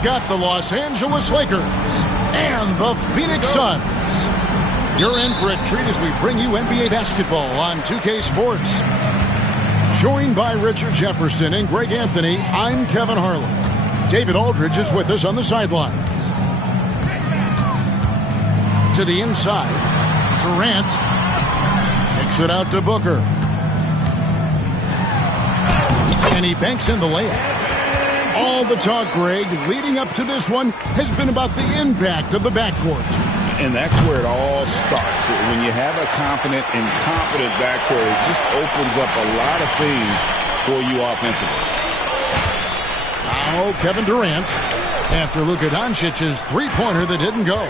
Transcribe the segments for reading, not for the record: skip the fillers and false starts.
we've got the Los Angeles Lakers and the Phoenix Suns. You're in for a treat as we bring you NBA basketball on 2K Sports. Joined by Richard Jefferson and Greg Anthony, I'm Kevin Harlan. David Aldridge is with us on the sidelines. To the inside, Durant kicks it out to Booker. And he banks in the layup. All the talk, Greg, leading up to this one has been about the impact of the backcourt. And that's where it all starts. When you have a confident and competent backcourt, it just opens up a lot of things for you offensively. Now Kevin Durant after Luka Doncic's three-pointer that didn't go.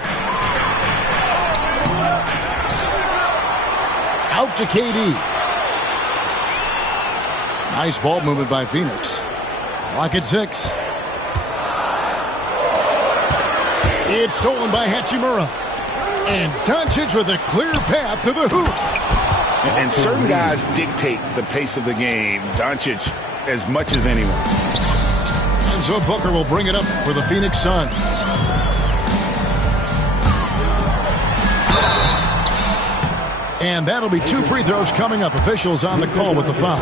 Out to KD. Nice ball movement by Phoenix. Clock at 6. It's stolen by Hachimura. And Doncic with a clear path to the hoop. And certain guys dictate the pace of the game. Doncic as much as anyone. And so Booker will bring it up for the Phoenix Suns. And that'll be 2 free throws coming up. Officials on the call with the foul.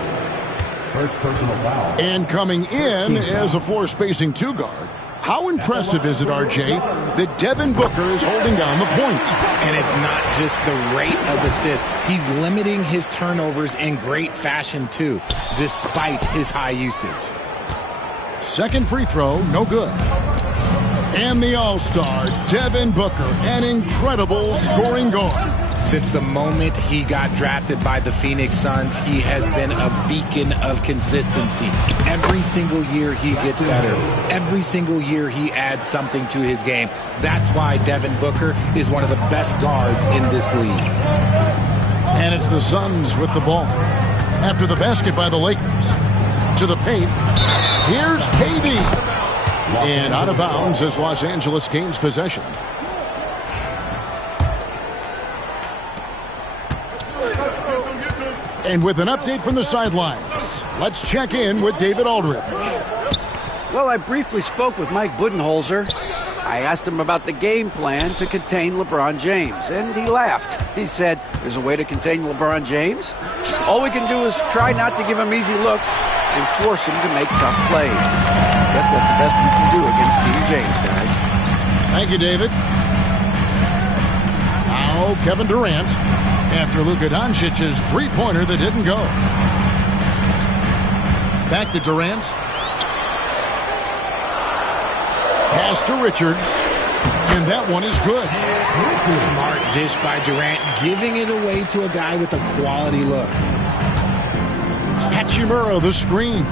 First personal foul. And coming in as a floor spacing 2 guard. How impressive is it, RJ, that Devin Booker is holding down the point? And it's not just the rate of assists. He's limiting his turnovers in great fashion, too, despite his high usage. Second free throw, no good. And the all-star, Devin Booker, an incredible scoring guard. Since the moment he got drafted by the Phoenix Suns, he has been a beacon of consistency. Every single year he gets better. Every single year he adds something to his game. That's why Devin Booker is one of the best guards in this league. And it's the Suns with the ball. After the basket by the Lakers. To the paint. Here's KD. And out of bounds as Los Angeles gains possession. And with an update from the sidelines, let's check in with David Aldridge. Well, I briefly spoke with Mike Budenholzer. I asked him about the game plan to contain LeBron James, and he laughed. He said, there's a way to contain LeBron James. All we can do is try not to give him easy looks and force him to make tough plays. I guess that's the best you can do against King James, guys. Thank you, David. Now Kevin Durant. After Luka Doncic's three-pointer that didn't go. Back to Durant. Pass to Richards. And that one is good. Smart dish by Durant, giving it away to a guy with a quality look. Hachimura, the screen.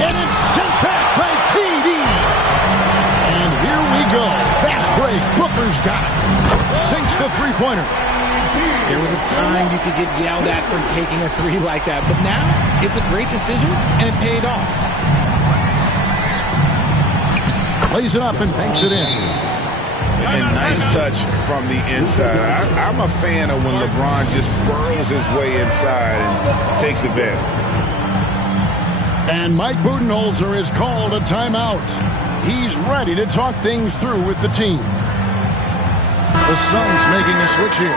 And it's sent back by KD. And here we go. Fast break. Booker's got it. Sinks the three-pointer. There was a time you could get yelled at for taking a three like that, but now it's a great decision, and it paid off. Plays it up and banks it in. And nice touch from the inside. I'm a fan of when LeBron just burrows his way inside and takes advantage. And Mike Budenholzer has called a timeout. He's ready to talk things through with the team. The Suns making a switch here.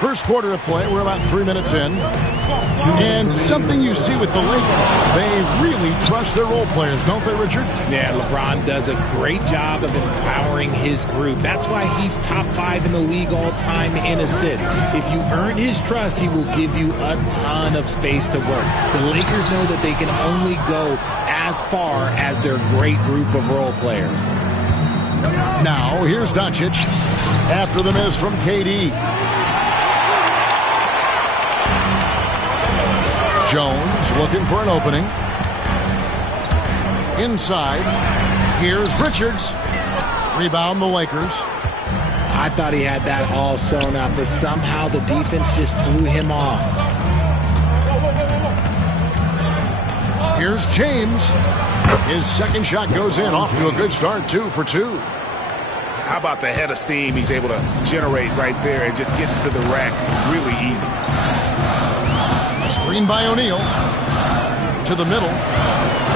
First quarter of play, we're about 3 minutes in. And something you see with the Lakers, they really trust their role players, don't they, Richard? Yeah, LeBron does a great job of empowering his group. That's why he's top 5 in the league all time in assists. If you earn his trust, he will give you a ton of space to work. The Lakers know that they can only go as far as their great group of role players. Now, here's Doncic after the miss from KD. Jones looking for an opening. Inside. Here's Richards. Rebound the Lakers. I thought he had that all sewn up, but somehow the defense just threw him off. Here's James. His second shot goes in. Off to a good start, 2 for 2. How about the head of steam he's able to generate right there and just gets to the rack really easy. Screen by O'Neal. To the middle.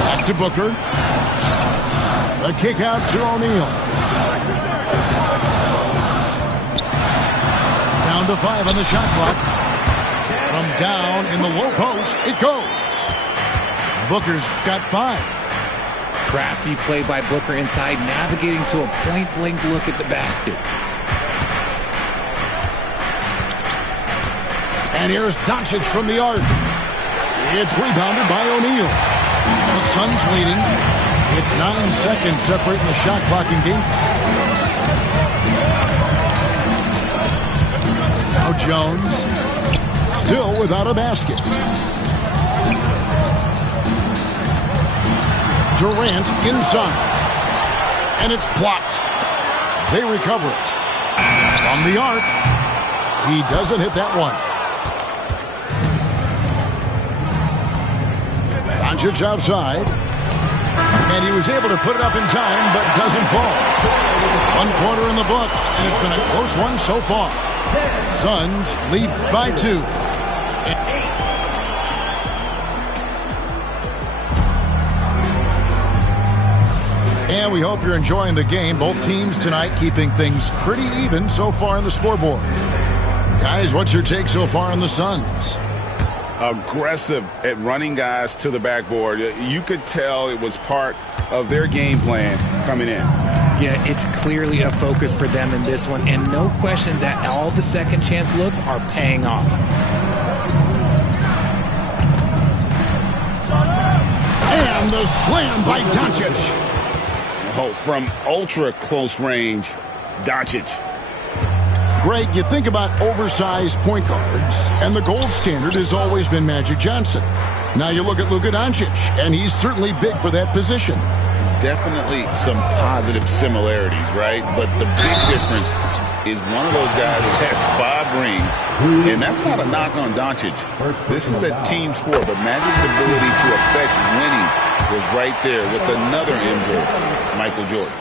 Back to Booker. A kick out to O'Neal. Down to 5 on the shot clock. From down in the low post, it goes. Booker's got 5. Crafty play by Booker inside, navigating to a point-blank look at the basket. And here's Doncic from the arc. It's rebounded by O'Neal. The Suns leading. It's 9 seconds separating the shot clock and game. Now Jones, still without a basket. Durant inside. And it's blocked. They recover it. From the arc. He doesn't hit that one. Doncic outside. And he was able to put it up in time, but doesn't fall. 1 quarter in the books, and it's been a close one so far. Suns lead by 2. And we hope you're enjoying the game. Both teams tonight keeping things pretty even so far on the scoreboard. Guys, what's your take so far on the Suns? Aggressive at running guys to the backboard. You could tell it was part of their game plan coming in. Yeah, it's clearly a focus for them in this one, and no question that all the second chance looks are paying off. And the slam by Doncic. Oh, from ultra close range, Doncic. Greg, you think about oversized point guards, and the gold standard has always been Magic Johnson. Now you look at Luka Doncic, and he's certainly big for that position. Definitely some positive similarities, right? But the big difference is one of those guys has 5 rings, and that's not a knock on Doncic. This is a team sport, but Magic's ability to affect winning was right there with another MJ, Michael Jordan.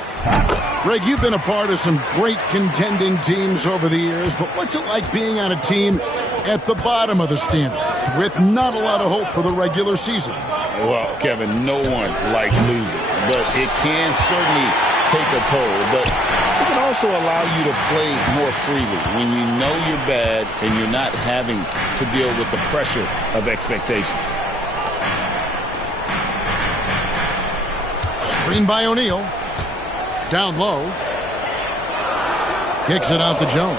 Greg, you've been a part of some great contending teams over the years, but what's it like being on a team at the bottom of the standings with not a lot of hope for the regular season? Well, Kevin, no one likes losing, but it can certainly take a toll. But it can also allow you to play more freely when you know you're bad and you're not having to deal with the pressure of expectations. Screen by O'Neal. Down low. Kicks it out to Jones.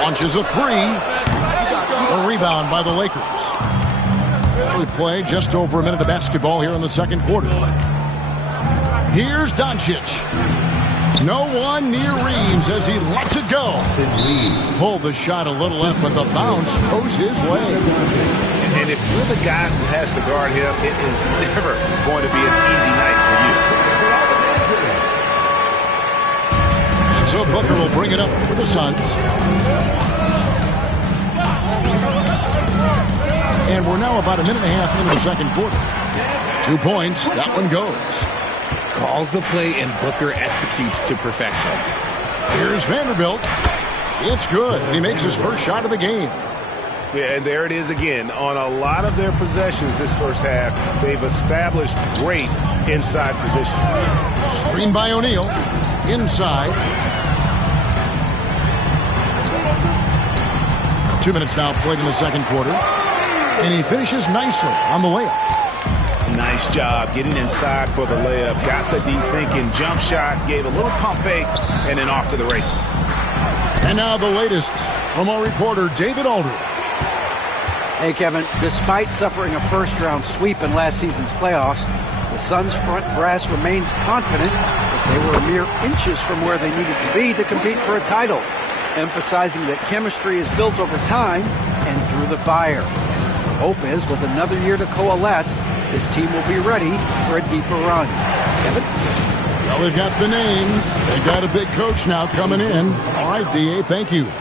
Launches a 3. A rebound by the Lakers. We play just over a minute of basketball here in the second quarter. Here's Doncic. No one near Reeves as he lets it go. Pulled the shot a little left, but the bounce goes his way. And if you're the guy who has to guard him, it is never going to be an easy night for you. And so Booker will bring it up for the Suns. And we're now about a minute and a half into the second quarter. 2 points. That one goes. Calls the play, and Booker executes to perfection. Here's Vanderbilt. It's good. He makes his first shot of the game. Yeah, and there it is again. On a lot of their possessions this first half, they've established great inside position. Screen by O'Neal. Inside. 2 minutes now played in the second quarter. And he finishes nicely on the layup. Nice job getting inside for the layup. Got the deep thinking jump shot, gave a little pump fake, and then off to the races. And now the latest from our reporter, David Aldridge. Hey, Kevin, despite suffering a first-round sweep in last season's playoffs, the Suns' front brass remains confident that they were a mere inches from where they needed to be to compete for a title, emphasizing that chemistry is built over time and through the fire. Hope is, with another year to coalesce, this team will be ready for a deeper run. Kevin? Well, they've got the names. They've got a big coach now coming in. All right, D.A., thank you.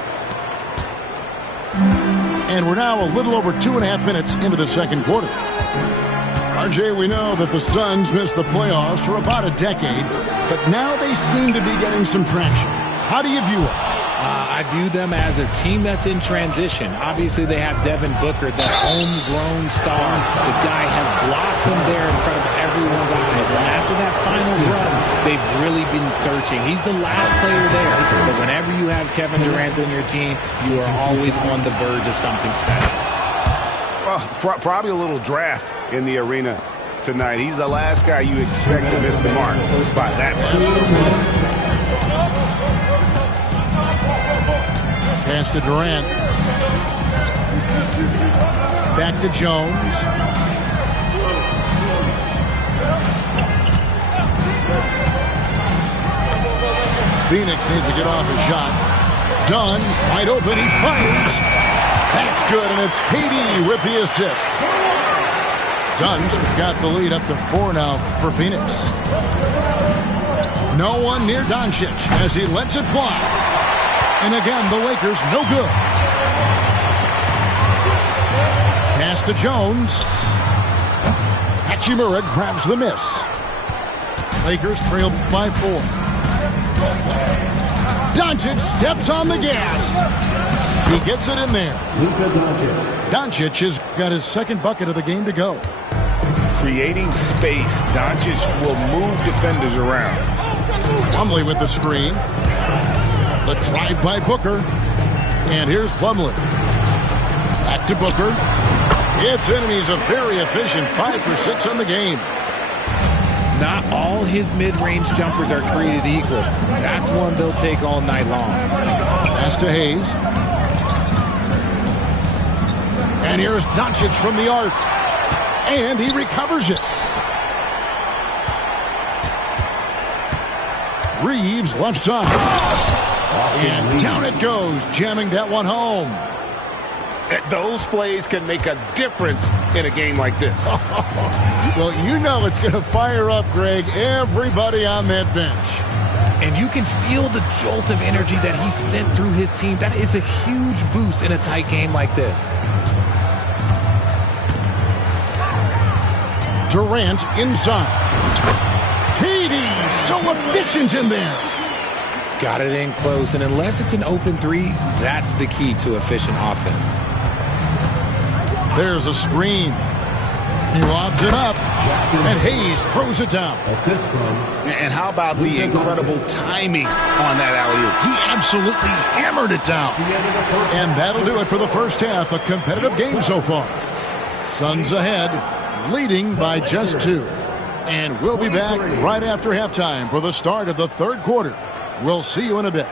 And we're now a little over 2.5 minutes into the second quarter. RJ, we know that the Suns missed the playoffs for about a decade, but now they seem to be getting some traction. How do you view it? I view them as a team that's in transition. Obviously, they have Devin Booker, the homegrown star. The guy has blossomed there in front of everyone's eyes. And after that finals run, they've really been searching. He's the last player there. But whenever you have Kevin Durant on your team, you are always on the verge of something special. Well, probably a little draft in the arena tonight. He's the last guy you expect to miss the mark by that much. Pass to Durant. Back to Jones. Phoenix needs to get off a shot. Dunn, wide open, he fires. That's good, and it's KD with the assist. Dunn's got the lead up to 4 now for Phoenix. No one near Doncic as he lets it fly. And again, the Lakers no good. Pass to Jones. Hachimura grabs the miss. Lakers trail by 4. Doncic steps on the gas. He gets it in there. Doncic has got his second bucket of the game to go. Creating space, Doncic will move defenders around. Plumlee with the screen. The drive by Booker. And here's Plumlee. Back to Booker. It's in, and he's a very efficient 5 for 6 on the game. Not all his mid-range jumpers are created equal. That's one they'll take all night long. Pass to Hayes. And here's Doncic from the arc. And he recovers it. Reeves left side. And down it goes, jamming that one home. Those plays can make a difference in a game like this. Well, you know it's going to fire up, Greg, everybody on that bench. And you can feel the jolt of energy that he sent through his team. That is a huge boost in a tight game like this. Durant inside. KD, so efficient in there. Got it in close, and unless it's an open 3, that's the key to efficient offense. There's a screen. He lobs it up, and Hayes throws it down. And how about the incredible timing on that alley-oop? He absolutely hammered it down. And that'll do it for the first half. A competitive game so far. Suns ahead, leading by just 2. And we'll be back right after halftime for the start of the third quarter. We'll see you in a bit.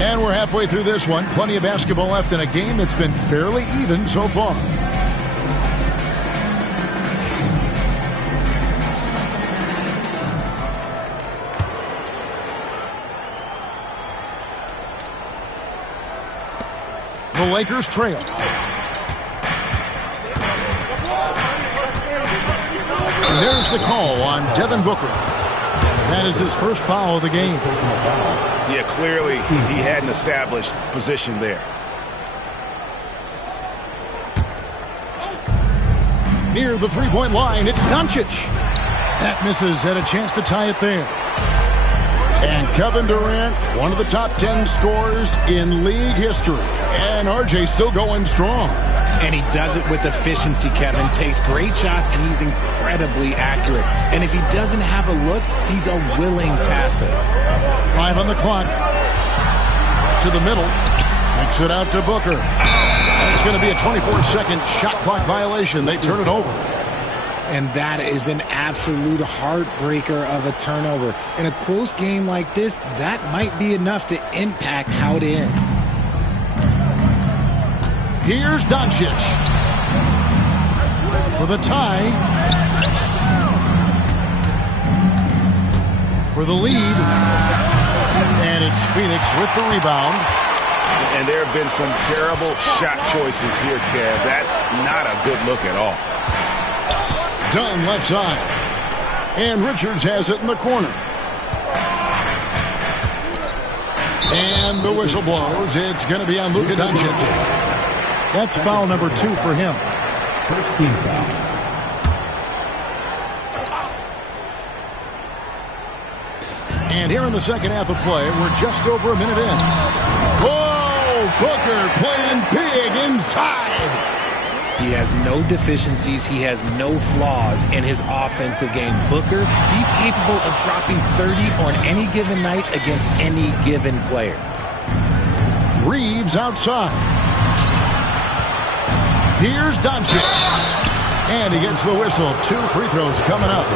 And we're halfway through this one. Plenty of basketball left in a game that's been fairly even so far. The Lakers trail. And there's the call on Devin Booker. That is his first foul of the game. Yeah, clearly he had an established position there. Near the three-point line, it's Doncic. That misses, had a chance to tie it there. And Kevin Durant, one of the top 10 scorers in league history. And RJ still going strong. And he does it with efficiency, Kevin. Takes great shots, and he's incredibly accurate. And if he doesn't have a look, he's a willing passer. 5 on the clock. To the middle. Kicks it out to Booker. It's going to be a 24-second shot clock violation. They turn it over. And that is an absolute heartbreaker of a turnover. In a close game like this, that might be enough to impact how it ends. Here's Doncic for the tie, for the lead, and it's Phoenix with the rebound. And there have been some terrible shot choices here, Kev. That's not a good look at all. Dunn left side, and Richards has it in the corner. And the whistle blows. It's going to be on Luka Doncic. That's foul number 2 for him. First team foul. And here in the second half of play, we're just over a minute in. Whoa! Booker playing big inside. He has no deficiencies. He has no flaws in his offensive game. Booker, he's capable of dropping 30 on any given night against any given player. Reeves outside. Here's Doncic. And he gets the whistle. 2 free throws coming up.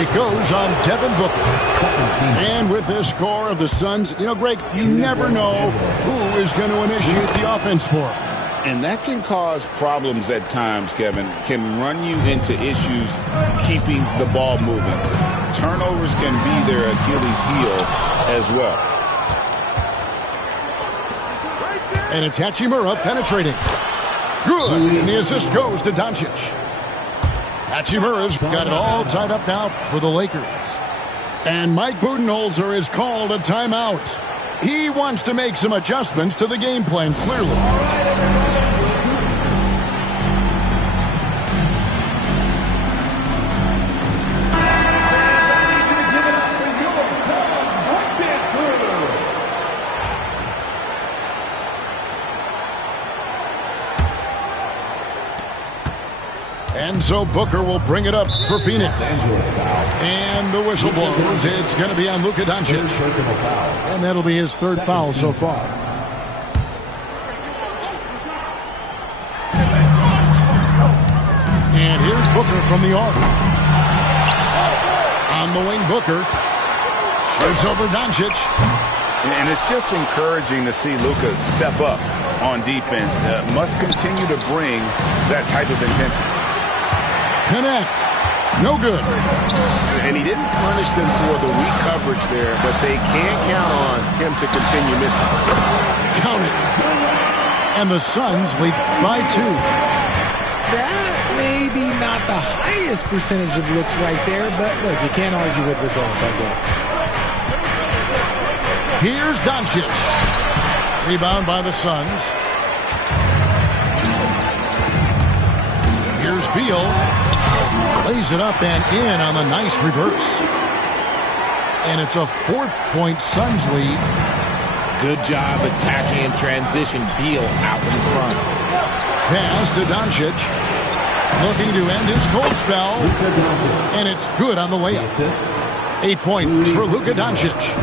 It goes on Devin Booker. And with this score of the Suns, you know, Greg, you never know who is going to initiate the offense for him. And that can cause problems at times, Kevin. Can run you into issues keeping the ball moving. Turnovers can be their Achilles heel as well. And it's Hachimura penetrating. Good. And the assist goes to Doncic. Hachimura's got it all tied up now for the Lakers. And Mike Budenholzer has called a timeout. He wants to make some adjustments to the game plan, clearly. And so Booker will bring it up for Phoenix. And the whistle blows. It's going to be on Luka Doncic. And that'll be his 3rd foul so far. And here's Booker from the arc. On the wing, Booker shoots over Doncic. And it's just encouraging to see Luka step up on defense. Must continue to bring that type of intensity. Connect. No good. And he didn't punish them for the weak coverage there, but they can't count on him to continue missing. Count it. And the Suns lead by 2. That may be not the highest percentage of looks right there, but look, you can't argue with results, I guess. Here's Doncic. Rebound by the Suns. Here's Beal. Lays it up and in on the nice reverse. And it's a 4-point Suns lead. Good job attacking in transition. Beal out in front. Pass to Doncic. Looking to end his cold spell. And it's good on the layup. 8 points for Luka Doncic.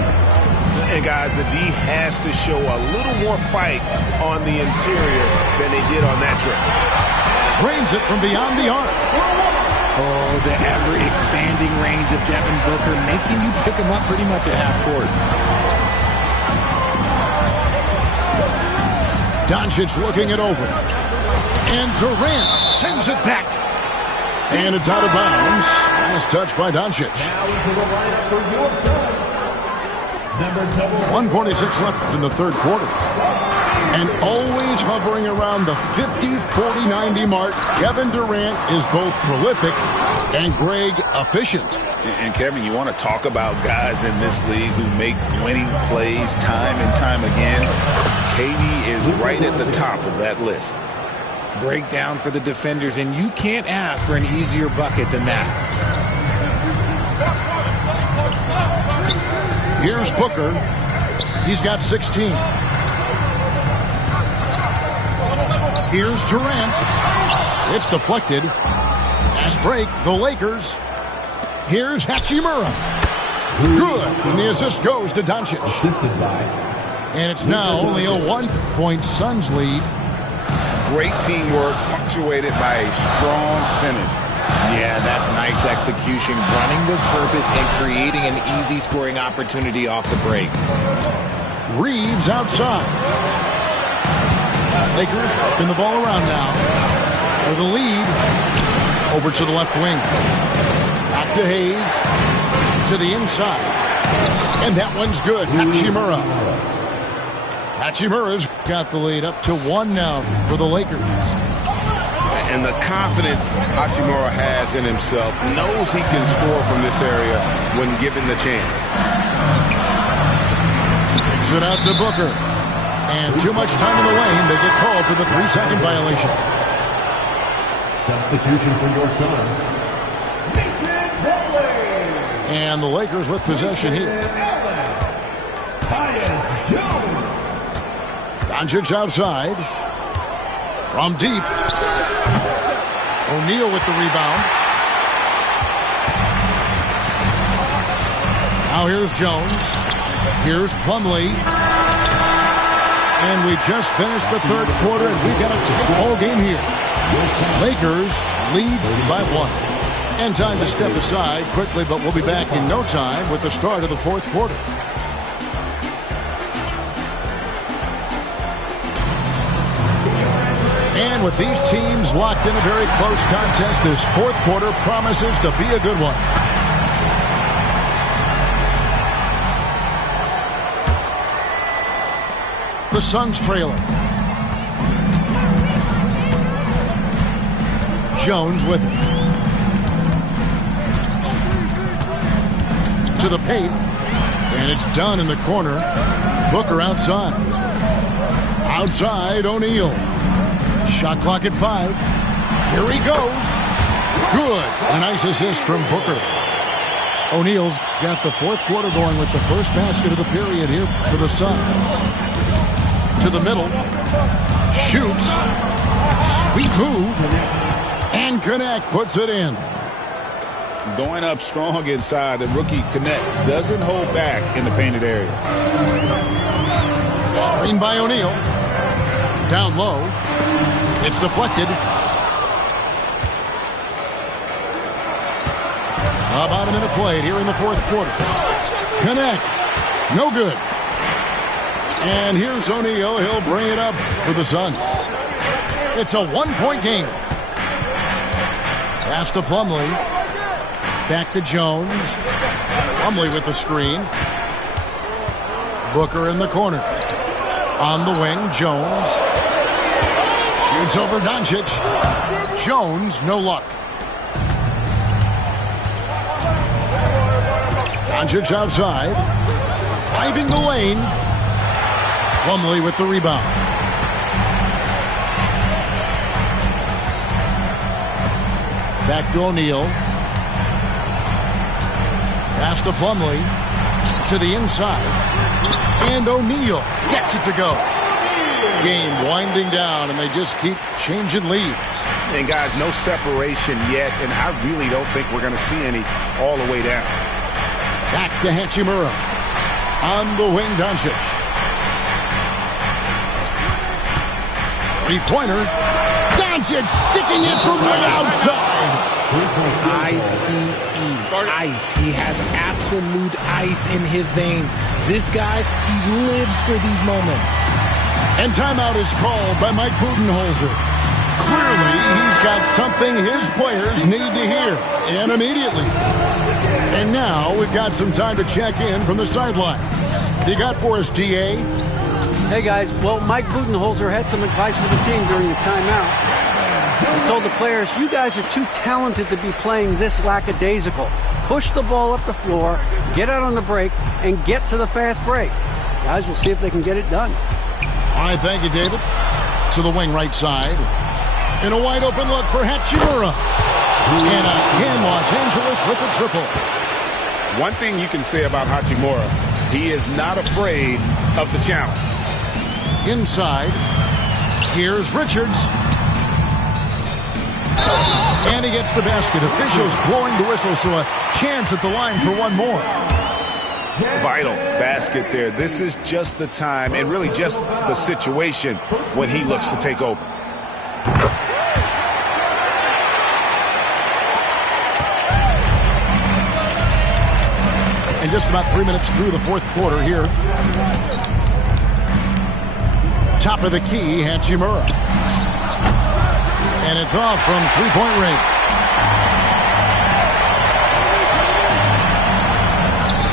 And guys, the D has to show a little more fight on the interior than they did on that trip. Drains it from beyond the arc. Oh, the ever-expanding range of Devin Booker, making you pick him up pretty much at half court. Doncic looking it over. And Durant sends it back. And it's out of bounds. Nice touch by Doncic. 1:46 left in the 3rd quarter. And always hovering around the 50-40-90 mark, Kevin Durant is both prolific and, Greg, efficient. And Kevin, you want to talk about guys in this league who make winning plays time and time again. KD is right at the top of that list. Breakdown for the defenders, and you can't ask for an easier bucket than that. Here's Booker. He's got 16. Here's Durant. It's deflected. Fast break, the Lakers. Here's Hachimura. Good. And the assist goes to Doncic. And it's now only a 1-point Suns lead. Great teamwork, punctuated by a strong finish. Yeah, that's nice execution, running with purpose and creating an easy scoring opportunity off the break. Reeves outside. Lakers working the ball around now for the lead. Over to the left wing. Back to Hayes. To the inside. And that one's good. Hachimura. Hachimura's got the lead up to 1 now for the Lakers. And the confidence Hachimura has in himself, knows he can score from this area when given the chance. Kicks it out to Booker. And too much time in the lane. They get called for the 3-second violation. Substitution for your Suns. And the Lakers with possession here. Doncic outside. From deep. O'Neal with the rebound. Now here's Jones. Here's Plumlee. And we just finished the third quarter, and we've got a tight ball game here. Lakers lead by 1. And time to step aside quickly, but we'll be back in no time with the start of the fourth quarter. And with these teams locked in a very close contest, this fourth quarter promises to be a good one. The Suns trailing. Jones with it. To the paint. And it's done in the corner. Booker outside. Outside, O'Neal. Shot clock at 5. Here he goes. Good. A nice assist from Booker. O'Neal's got the fourth quarter going with the first basket of the period here for the Suns. To the middle. Shoots. Sweet move. And Connect puts it in. Going up strong inside. The rookie Connect doesn't hold back in the painted area. Screen by O'Neal. Down low. It's deflected. About a minute played here in the fourth quarter. Connect. No good. And here's O'Neal. He'll bring it up for the Suns. It's a 1-point game. Pass to Plumlee. Back to Jones. Plumlee with the screen. Booker in the corner. On the wing, Jones. Shoots over Doncic. Jones, no luck. Doncic outside. Driving the lane. Plumlee with the rebound. Back to O'Neal. Pass to Plumlee. To the inside. And O'Neal gets it to go. Game winding down, and they just keep changing leads. And guys, no separation yet, and I really don't think we're going to see any all the way down. Back to Hachimura. On the wing, Doncic. Three-pointer. Doncic sticking it from way outside. Ice. He has absolute ice in his veins. This guy, he lives for these moments. And timeout is called by Mike Budenholzer. Clearly, he's got something his players need to hear, and immediately. And now we've got some time to check in from the sideline. You got for us, DA? Hey, guys. Well, Mike Budenholzer had some advice for the team during the timeout. He told the players, you guys are too talented to be playing this lackadaisical. Push the ball up the floor, get out on the break, and get to the fast break. Guys, we'll see if they can get it done. All right, thank you, David. To the wing right side. And a wide open look for Hachimura. And again, Los Angeles with the triple. One thing you can say about Hachimura, he is not afraid of the challenge. Inside. Here's Richards. And he gets the basket. Officials blowing the whistle, so a chance at the line for one more. Vital basket there. This is just the time and really just the situation when he looks to take over. And just about 3 minutes through the fourth quarter here. Top of the key, Hachimura. And it's off from three-point range.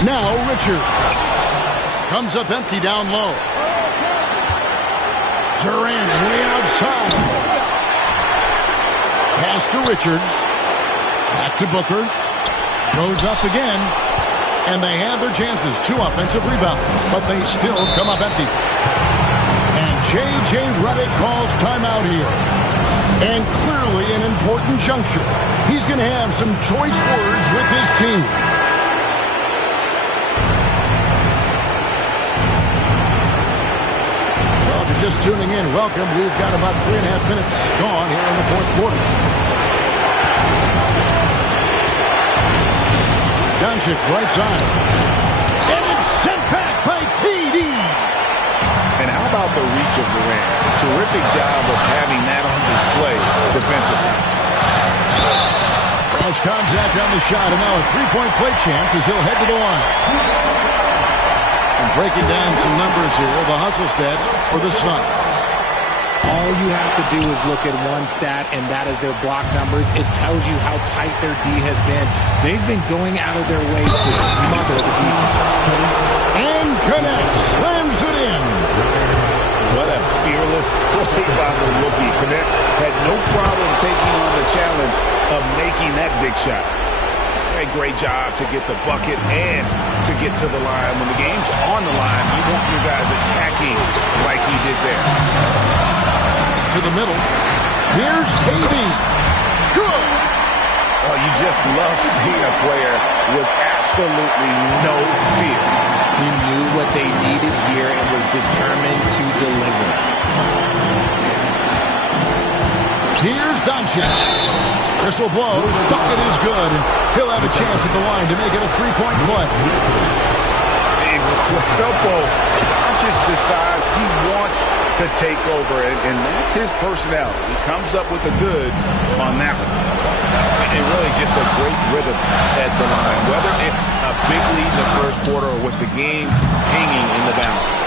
Now Richards comes up empty down low. Durant way outside. Pass to Richards. Back to Booker. Goes up again. And they have their chances. 2 offensive rebounds, but they still come up empty. And J.J. Redick calls timeout here. And clearly an important juncture. He's going to have some choice words with his team. you're just tuning in, welcome. We've got about 3.5 minutes gone here in the fourth quarter. Doncic, right side. And it's sent back by KD. And how about the reach of Durant? Terrific job of having that on display defensively. Cross contact on the shot, and now a three-point play chance as he'll head to the line. And breaking down some numbers here, the hustle stats for the Suns. All you have to do is look at one stat, and that is their block numbers. It tells you how tight their D has been. They've been going out of their way to smother the defense. And connects, slams it in. What a fearless play by the rookie. Connect had no problem taking on the challenge of making that big shot. A great job to get the bucket and to get to the line. When the game's on the line, you want your guys attacking like he did there. To the middle. Here's KD. Good. Oh, you just love seeing a player with absolutely no fear. He knew what they needed here and was determined to deliver. Here's Doncic. Whistle blows. Bucket is good. And he'll have a chance at the line to make it a three-point play. Incredible. Doncic decides he wants to take over, and that's his personality. He comes up with the goods on that one. And really just a great rhythm at the line, whether it's a big lead in the first quarter or with the game hanging in the balance.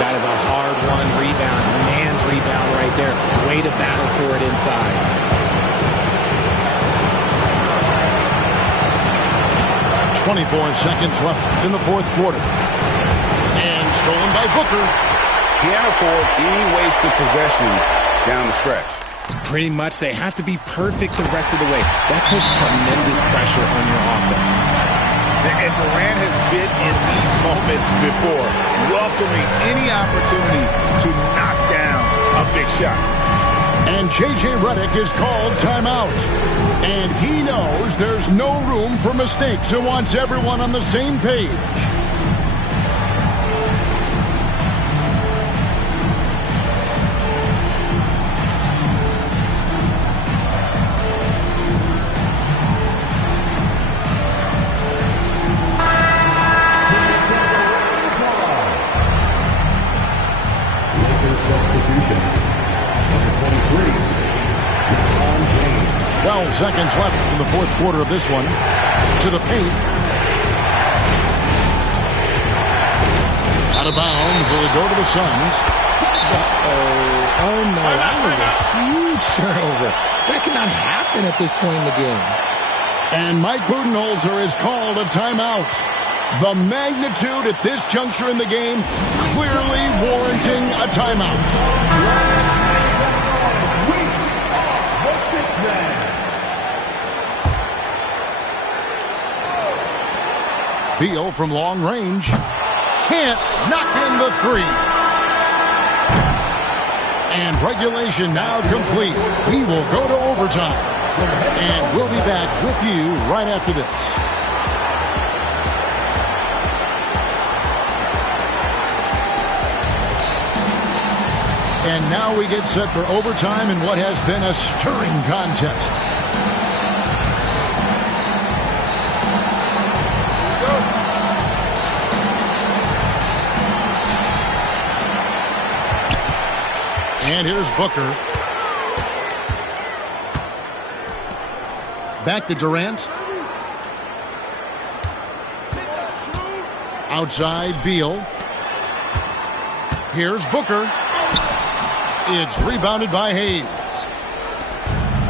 That is a hard-won rebound, man's rebound right there. Way to battle for it inside. .24 seconds left in the fourth quarter. And stolen by Booker. Can't afford any wasted possessions down the stretch. Pretty much, they have to be perfect the rest of the way. That puts tremendous pressure on your offense. And Durant has been in these moments before, welcoming any opportunity to knock down a big shot. And J.J. Redick is called timeout. And he knows there's no room for mistakes and wants everyone on the same page. Substitution. Number 23. 12 seconds left in the fourth quarter of this one. To the paint. Out of bounds. Will it go to the Suns? Oh no, that was a huge turnover. That cannot happen at this point in the game. And Mike Budenholzer is called a timeout. The magnitude at this juncture in the game clearly warranting a timeout. Beal from long range. Can't knock in the three. And regulation now complete. We will go to overtime. And we'll be back with you right after this. And now we get set for overtime in what has been a stirring contest. And here's Booker. Back to Durant. Outside Beal. Here's Booker. It's rebounded by Hayes.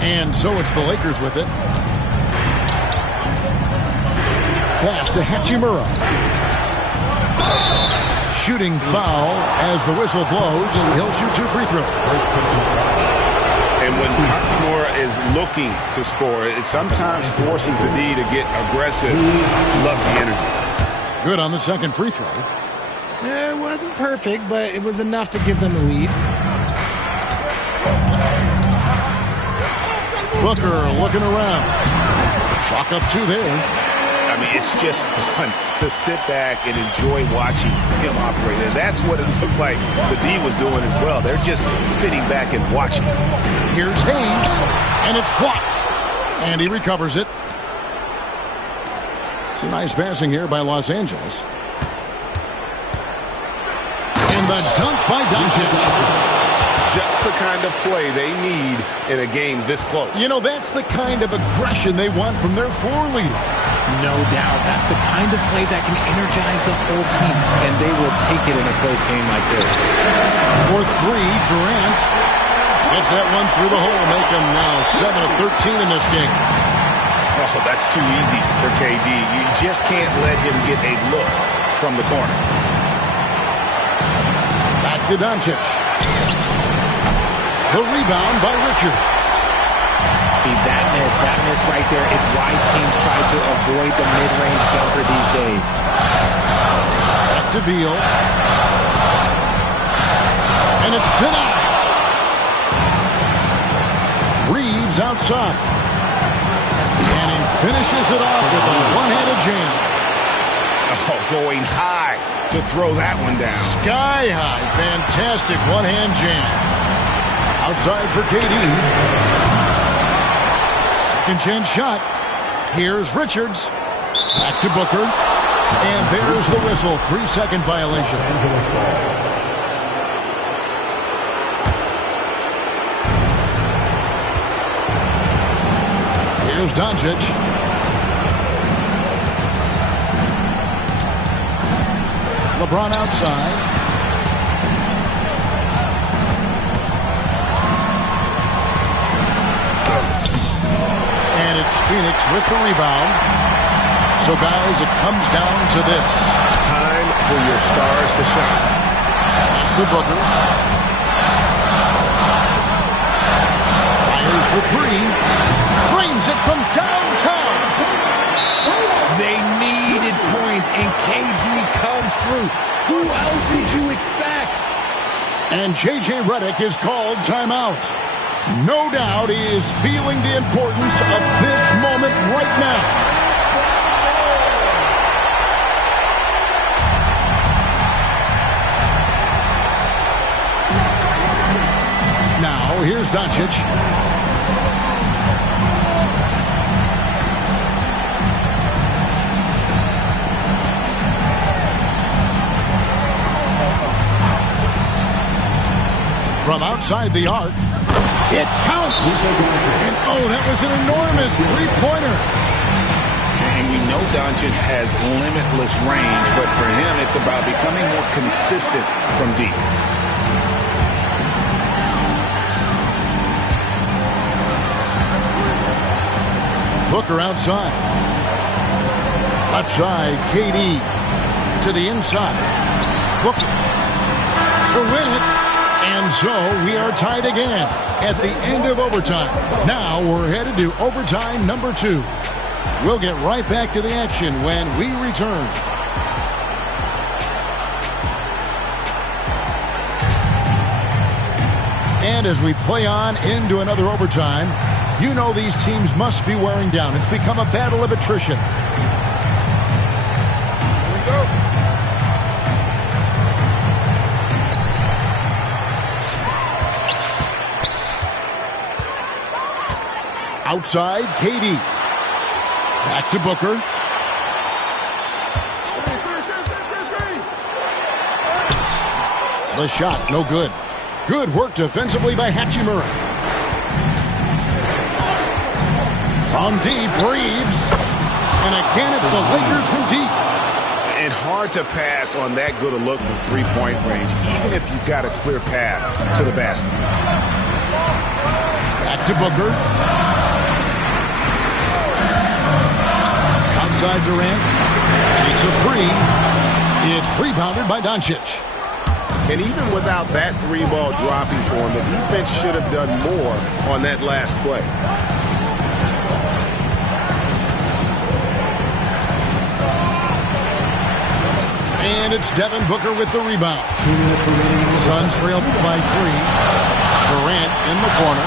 And so it's the Lakers with it. Pass to Hachimura. Shooting foul as the whistle blows. He'll shoot 2 free throws. And when Hachimura is looking to score, it sometimes forces the D to get aggressive. Love the energy. Good on the second free throw. It wasn't perfect, but it was enough to give them the lead. Booker looking around. Chalk up 2 there. I mean, it's just fun to sit back and enjoy watching him operate. And that's what it looked like the D was doing as well. They're just sitting back and watching. Here's Hayes, and it's blocked. And he recovers it. Some nice passing here by Los Angeles. And the dunk by Doncic. Just the kind of play they need in a game this close. You know, that's the kind of aggression they want from their floor leader. No doubt. That's the kind of play that can energize the whole team, and they will take it in a close game like this. For three, Durant gets that one through the hole, make him now 7 of 13 in this game. Oh, that's too easy for KD. You just can't let him get a look from the corner. Back to Doncic. The rebound by Richard. See, that miss right there. It's why teams try to avoid the mid-range jumper these days. Back to Beal. And it's denied. Reeves outside. And he finishes it off with a one-handed jam. Oh, going high to throw that one down. Sky high. Fantastic one-hand jam. Outside for KD. Second chance shot. Here's Richards. Back to Booker. And there's the whistle. 3-second violation. Here's Doncic. LeBron outside. And it's Phoenix with the rebound. So, guys, it comes down to this. Time for your stars to shine. Pass to Booker. Fires for three. Frames it from downtown. They needed points, and KD comes through. Who else did you expect? And J.J. Redick is called timeout. No doubt he is feeling the importance of this moment right now. Now, here's Doncic. From outside the arc. It counts. And, oh, that was an enormous three-pointer. And we know Doncic has limitless range, but for him, it's about becoming more consistent from deep. Booker outside. Left side, KD to the inside. Booker to win it. And so we are tied again at the end of overtime. Now we're headed to overtime number 2. We'll get right back to the action when we return. And as we play on into another overtime, you know these teams must be wearing down. It's become a battle of attrition. Outside, KD. Back to Booker. The shot, no good. Good work defensively by Hachimura. From deep, Reeves. And again, it's the Lakers from deep. And hard to pass on that good a look from three-point range, even if you've got a clear path to the basket. Back to Booker. Outside Durant. Takes a three. It's rebounded by Doncic. And even without that three ball dropping for him, the defense should have done more on that last play. And it's Devin Booker with the rebound. Suns trail by 3. Durant in the corner.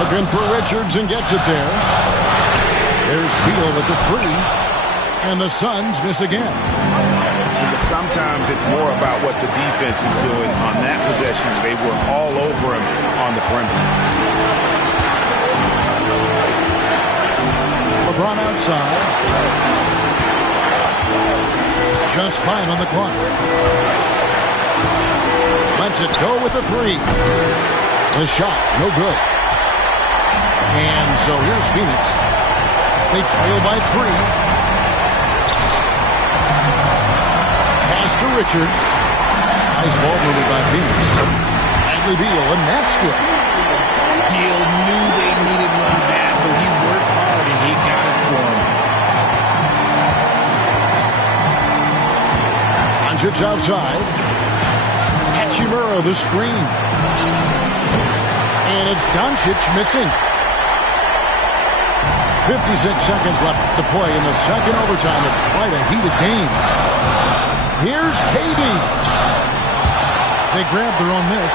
Looking for Richards and gets it there. There's Beal with the three. And the Suns miss again. Sometimes it's more about what the defense is doing on that possession. They were all over him on the perimeter. LeBron outside. Just 5 on the clock. Lets it go with the three. The shot, no good. And so here's Phoenix. They trail by 3. To Richards. Nice ball movement by Phoenix. Bradley Beal, and that's good. Beal knew they needed one bad, so he worked hard, and he got it for him. Doncic outside. Hachimura the screen. And it's Doncic missing. 56 seconds left to play in the second overtime of quite a heated game. Here's KD. They grab their own miss.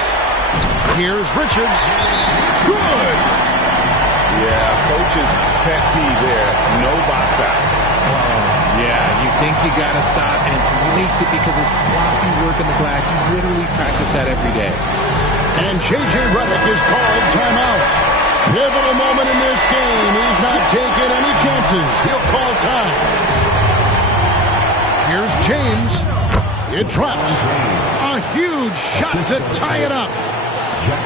Here's Richards. Good. Yeah, coach's pet peeve there. No box out. Yeah, you think you got to stop, and it's wasted because of sloppy work in the glass. You literally practice that every day. And J.J. Redick is called timeout. Pivotal moment in this game. He's not taking any chances. He'll call time. Here's James. It drops. A huge shot to tie it up.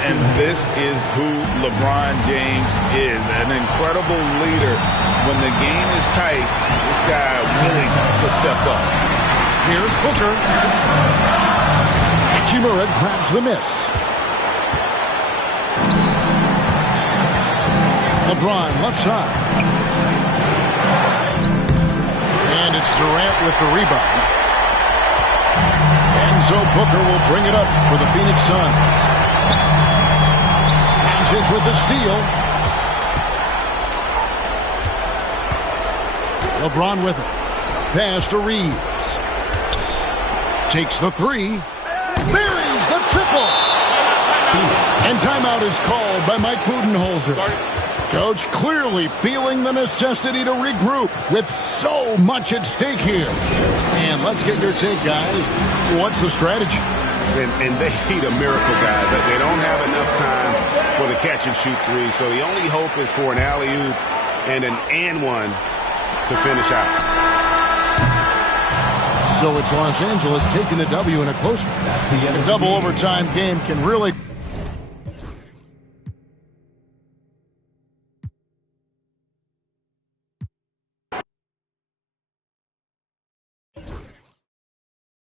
And this is who LeBron James is. An incredible leader. When the game is tight, this guy willing to step up. Here's Booker. Hachimura grabs the miss. LeBron left side. And it's Durant with the rebound. And so Booker will bring it up for the Phoenix Suns. Doncic with the steal. LeBron with it. Pass to Reeves. Takes the three. Buries the triple. And timeout is called by Mike Budenholzer. Coach clearly feeling the necessity to regroup with so much at stake here. And let's get your take, guys. What's the strategy? And they need a miracle, guys. They don't have enough time for the catch-and-shoot three, so the only hope is for an alley-oop and an and-one to finish out. So it's Los Angeles taking the W in a close one. A double overtime game can really